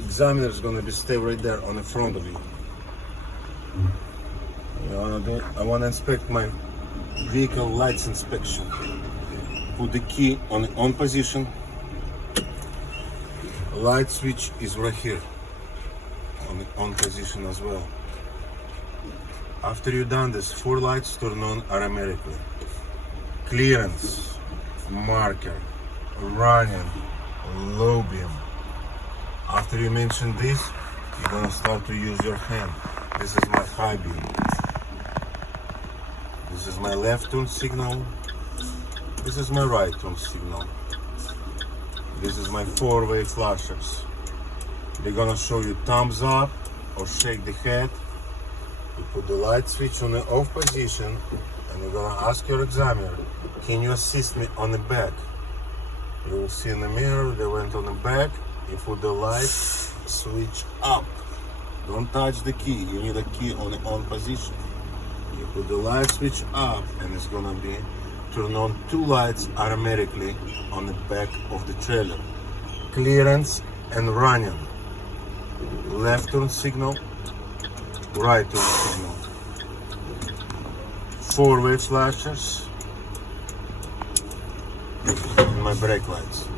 Examiner is gonna be stay right there on the front of you. I wanna inspect my vehicle lights inspection. Put the key on the on position. Light switch is right here on the on position as well. After you're done this, 4 lights turn on automatically. Clearance, marker, running, low beam. After you mention this, you're gonna start to use your hand. This is my high beam. This is my left turn signal. This is my right turn signal. This is my 4-way flashers. They're gonna show you thumbs up or shake the head. You put the light switch on the off position and you're gonna ask your examiner, can you assist me on the back? You will see in the mirror, they went on the back. You put the light switch up. Don't touch the key, you need a key on the on position. You put the light switch up and it's gonna be turn on 2 lights automatically on the back of the trailer. Clearance and running. Left turn signal, right turn signal. 4-way flashers. And my brake lights.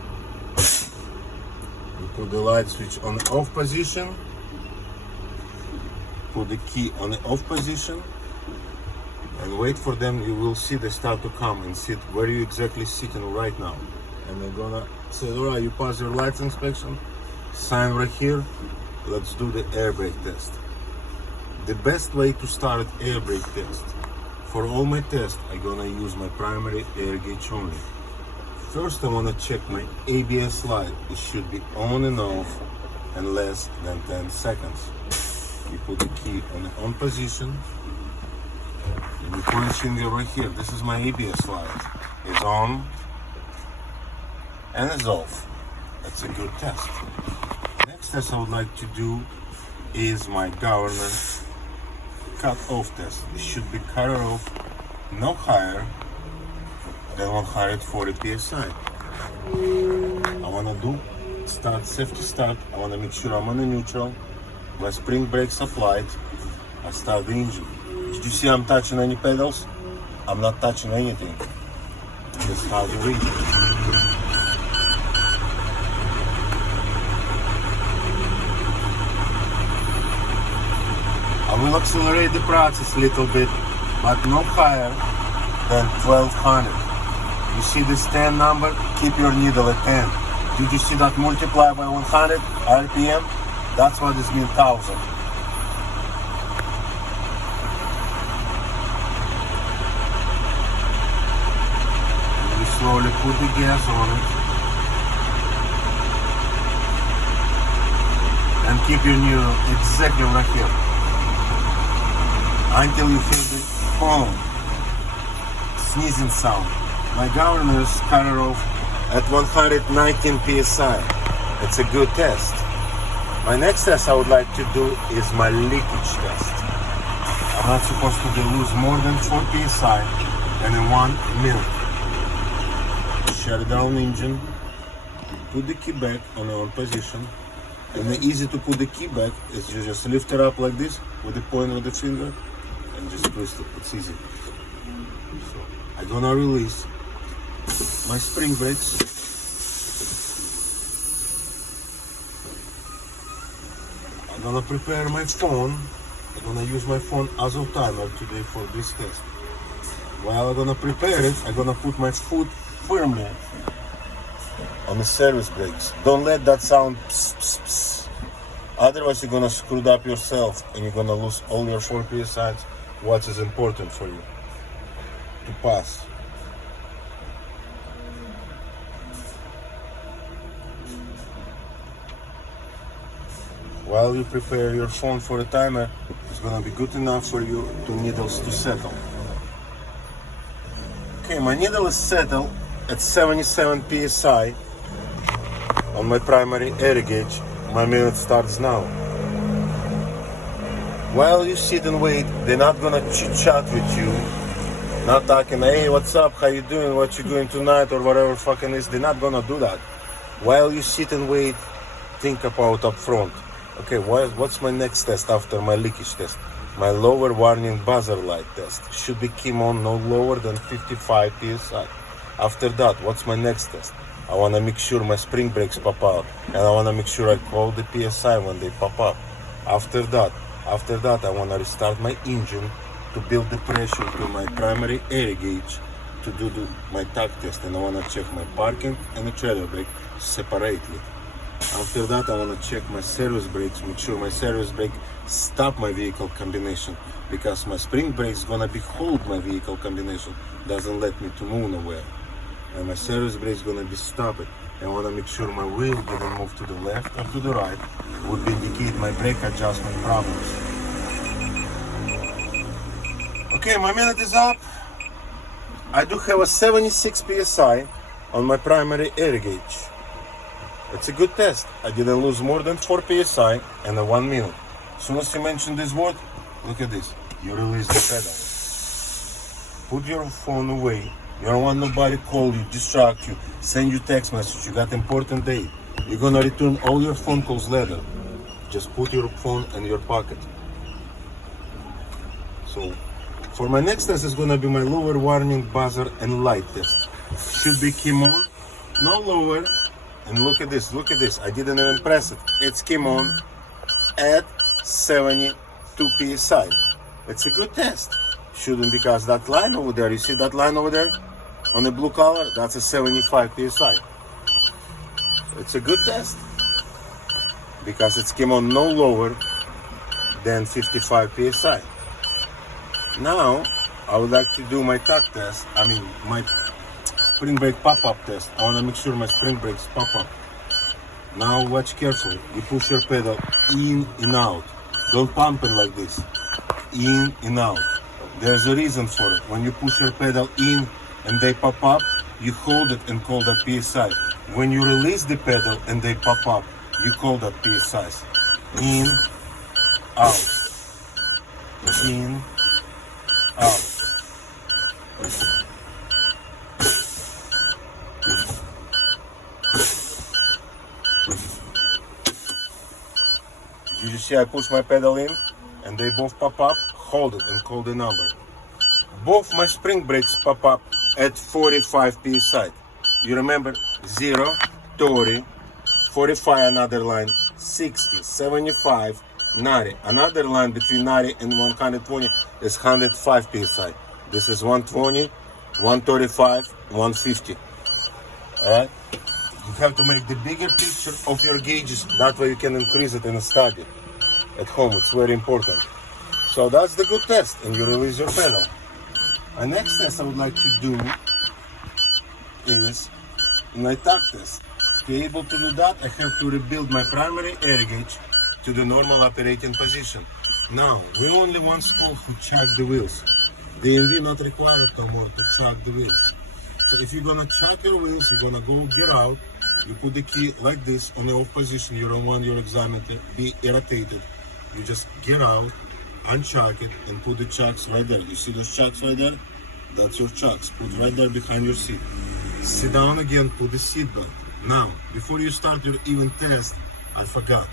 You put the light switch on the off position. Put the key on the off position. And wait for them, you will see they start to come and sit where you exactly sitting right now. And they're gonna say, alright, you pass your lights inspection, sign right here, let's do the air brake test. The best way to start air brake test, for all my tests, I'm gonna use my primary air gauge only. First I wanna check my ABS light, it should be on and off in less than 10 seconds. You put the key on the on position, and you punch in there right here. This is my ABS light. It's on and it's off. That's a good test. Next test I would like to do is my governor cut off test. It should be cut off no higher than 140 psi. I want to do start, safety start. I want to make sure I'm on the neutral. My spring brakes applied. I start the engine. Did you see I'm touching any pedals? I'm not touching anything. Just start the engine. I will accelerate the process a little bit, but no higher than 1200. You see this 10 number? Keep your needle at 10. Did you see that multiply by 100 RPM? That's what this means 1000. You slowly put the gas on it. And keep your needle exactly right here. Until you feel the foam, sneezing sound. My governor is cut off at 119 psi. It's a good test. My next test I would like to do is my leakage test. I'm not supposed to lose more than 4 psi and in 1 minute. Shut down engine, put the key back on the on position. And the easy to put the key back is you just lift it up like this with the point of the finger and just twist it. It's easy. So I'm gonna release my spring brakes. I'm gonna prepare my phone. I'm gonna use my phone as a timer today for this test. While I'm gonna prepare it, I'm gonna put my foot firmly on the service brakes. Don't let that sound pss, pss, pss. Otherwise you're gonna screw it up yourself and you're gonna lose all your 4 psi. What is important for you to pass. While you prepare your phone for a timer, it's gonna be good enough for you to needles to settle. Okay, my needle is settled at 77 psi on my primary air gauge. My minute starts now. While you sit and wait, they're not gonna chit-chat with you, not talking, hey, what's up, how you doing, what you doing tonight, or whatever fucking is. They're not gonna do that. While you sit and wait, think about up front. Okay, what's my next test after my leakage test? My lower warning buzzer light test should be came on no lower than 55 psi. After that, what's my next test? I want to make sure my spring brakes pop out, and I want to make sure I call the psi when they pop up. After that, I want to restart my engine to build the pressure to my primary air gauge to do my tach test, and I want to check my parking and the trailer brake separately. After that, I want to check my service brakes, make sure my service brake stop my vehicle combination, because my spring brake is gonna be hold my vehicle combination, doesn't let me to move nowhere. And my service brake is gonna be stop it. I want to make sure my wheel didn't move to the left or to the right, would indicate my brake adjustment problems. Okay, my minute is up. I do have a 76 psi on my primary air gauge. It's a good test. I didn't lose more than 4 psi in 1 minute. As soon as you mention this word, look at this. You release the pedal. Put your phone away. You don't want nobody call you, distract you, send you text message. You got important date. You're gonna return all your phone calls later. Just put your phone in your pocket. So, for my next test is gonna be my lower warning buzzer and light test. Should be came on, no lower. And look at this, I didn't even press it. It's came on at 72 psi. It's a good test. Shouldn't, because that line over there, you see that line over there on the blue color? That's a 75 psi. It's a good test because it came on no lower than 55 psi. Now, I would like to do my tach test, my spring brake pop-up test. I want to make sure my spring brakes pop up. Now watch careful. You push your pedal in and out. Don't pump it like this. In and out. There's a reason for it. When you push your pedal in and they pop up, you hold it and call that PSI. When you release the pedal and they pop up, you call that PSI. In, out. In, out. Did you see I push my pedal in and they both pop up? Hold it and call the number. Both my spring brakes pop up at 45 psi. You remember 0, 30, 45 another line, 60, 75, 90. Another line between 90 and 120 is 105 psi. This is 120, 135, 150. Alright? You have to make the bigger picture of your gauges. That way you can increase it in a study. At home, it's very important. So that's the good test, and you release your pedal. My next test I would like to do is my tach test. To be able to do that, I have to rebuild my primary air gauge to the normal operating position. Now, we only one school who check the wheels. DMV not required no more to check the wheels. So if you're gonna check your wheels, you're gonna go get out. You put the key like this on the off position. You don't want your examiner to be irritated. You just get out, unchuck it, and put the chucks right there. You see those chucks right there? That's your chucks. Put right there behind your seat. Sit down again, put the seat belt. Now, before you start your even test, I forgot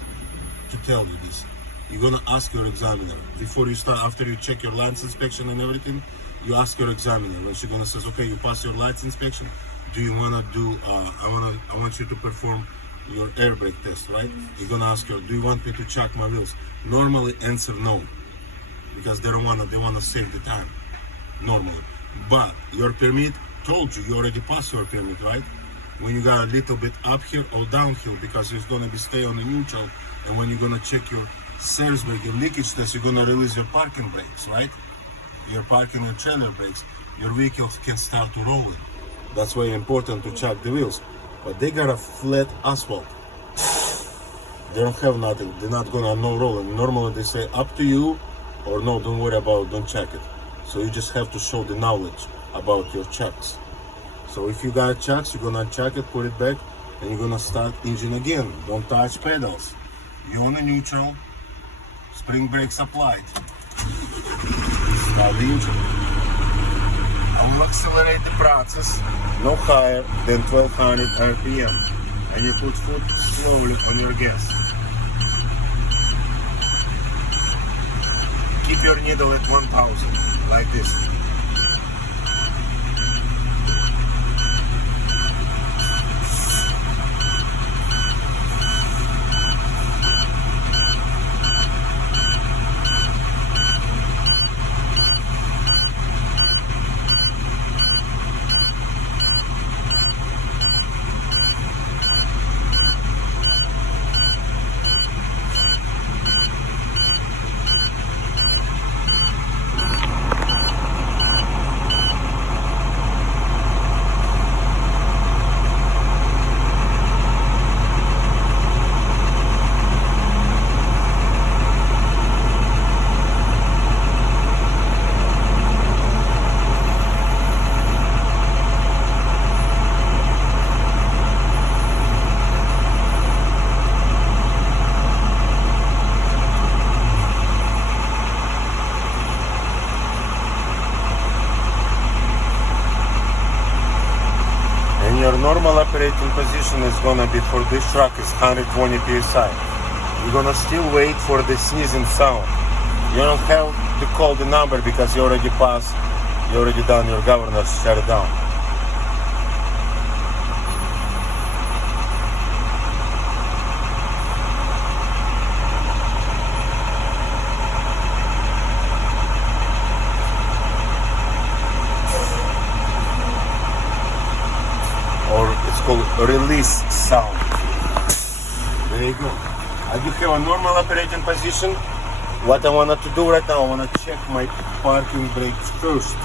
to tell you this. You're gonna ask your examiner. Before you start, after you check your license inspection and everything, you ask your examiner. When she's gonna says, okay, you pass your license inspection, do you wanna do, I want you to perform your air brake test, right? You're gonna ask her, do you want me to check my wheels? Normally answer no, because they wanna save the time, normally. But your permit told you already passed your permit, right? When you got a little bit uphill or downhill, because it's gonna be stay on the neutral, and when you're gonna check your service brake, your leakage test, you're gonna release your parking brakes, right? Your parking and trailer brakes, your vehicle can start to roll in. That's why it's important to check the wheels. But they got a flat asphalt. They don't have nothing. They're not gonna no rolling. Normally they say up to you, or no, don't worry about it, don't check it. So you just have to show the knowledge about your checks. So if you got checks, you're gonna check it, put it back, and you're gonna start engine again. Don't touch pedals. You're on the neutral, spring brakes applied. Start the engine. I will accelerate the process no higher than 1200 RPM. and you put foot slowly on your gas. Keep your needle at 1000, like this. Your normal operating position is gonna be for this truck is 120 psi. You're gonna still wait for the sneezing sound. You don't have to call the number because you already passed, you already done your governor's shutdown. Or it's called release sound. There you go. I do have a normal operating position. What I wanted to do right now, I want to check my parking brakes first.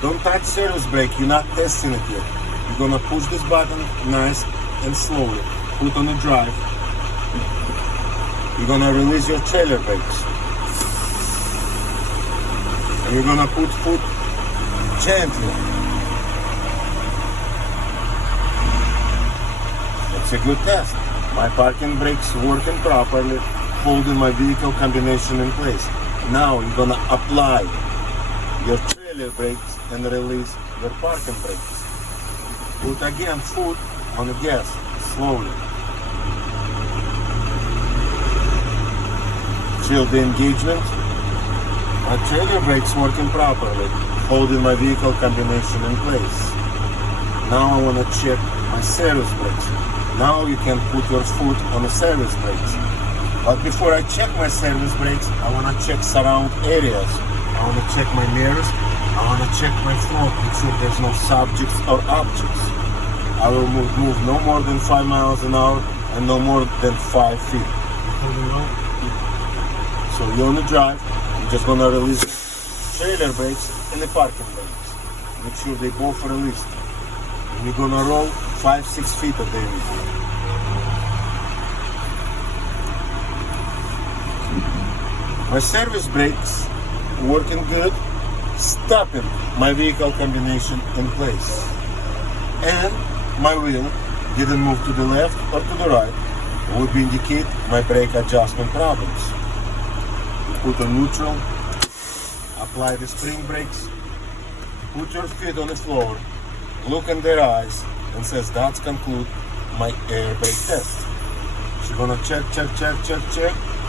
Don't touch service brake, you're not testing it yet. You're gonna push this button nice and slowly. Put on the drive. You're gonna release your trailer brakes. And you're gonna put foot gently. It's a good test. My parking brakes working properly, holding my vehicle combination in place. Now you're gonna apply your trailer brakes and release your parking brakes. Put again foot on the gas, slowly. Feel the engagement. My trailer brakes working properly, holding my vehicle combination in place. Now I wanna check my service brakes. Now you can put your foot on the service brakes. But before I check my service brakes, I want to check surround areas. I want to check my mirrors. I want to check my floor, make sure there's no subjects or objects. I will move no more than 5 miles an hour and no more than 5 feet. So you're on the drive, you're just going to release the trailer brakes and the parking brakes. Make sure they both released. And you're going to roll 5-6 feet a day. My service brakes working good, stopping my vehicle combination in place. And my wheel didn't move to the left or to the right, would indicate my brake adjustment problems. You put on neutral, apply the spring brakes, put your feet on the floor, look in their eyes, and says that's conclude my air brake test. So you're gonna check.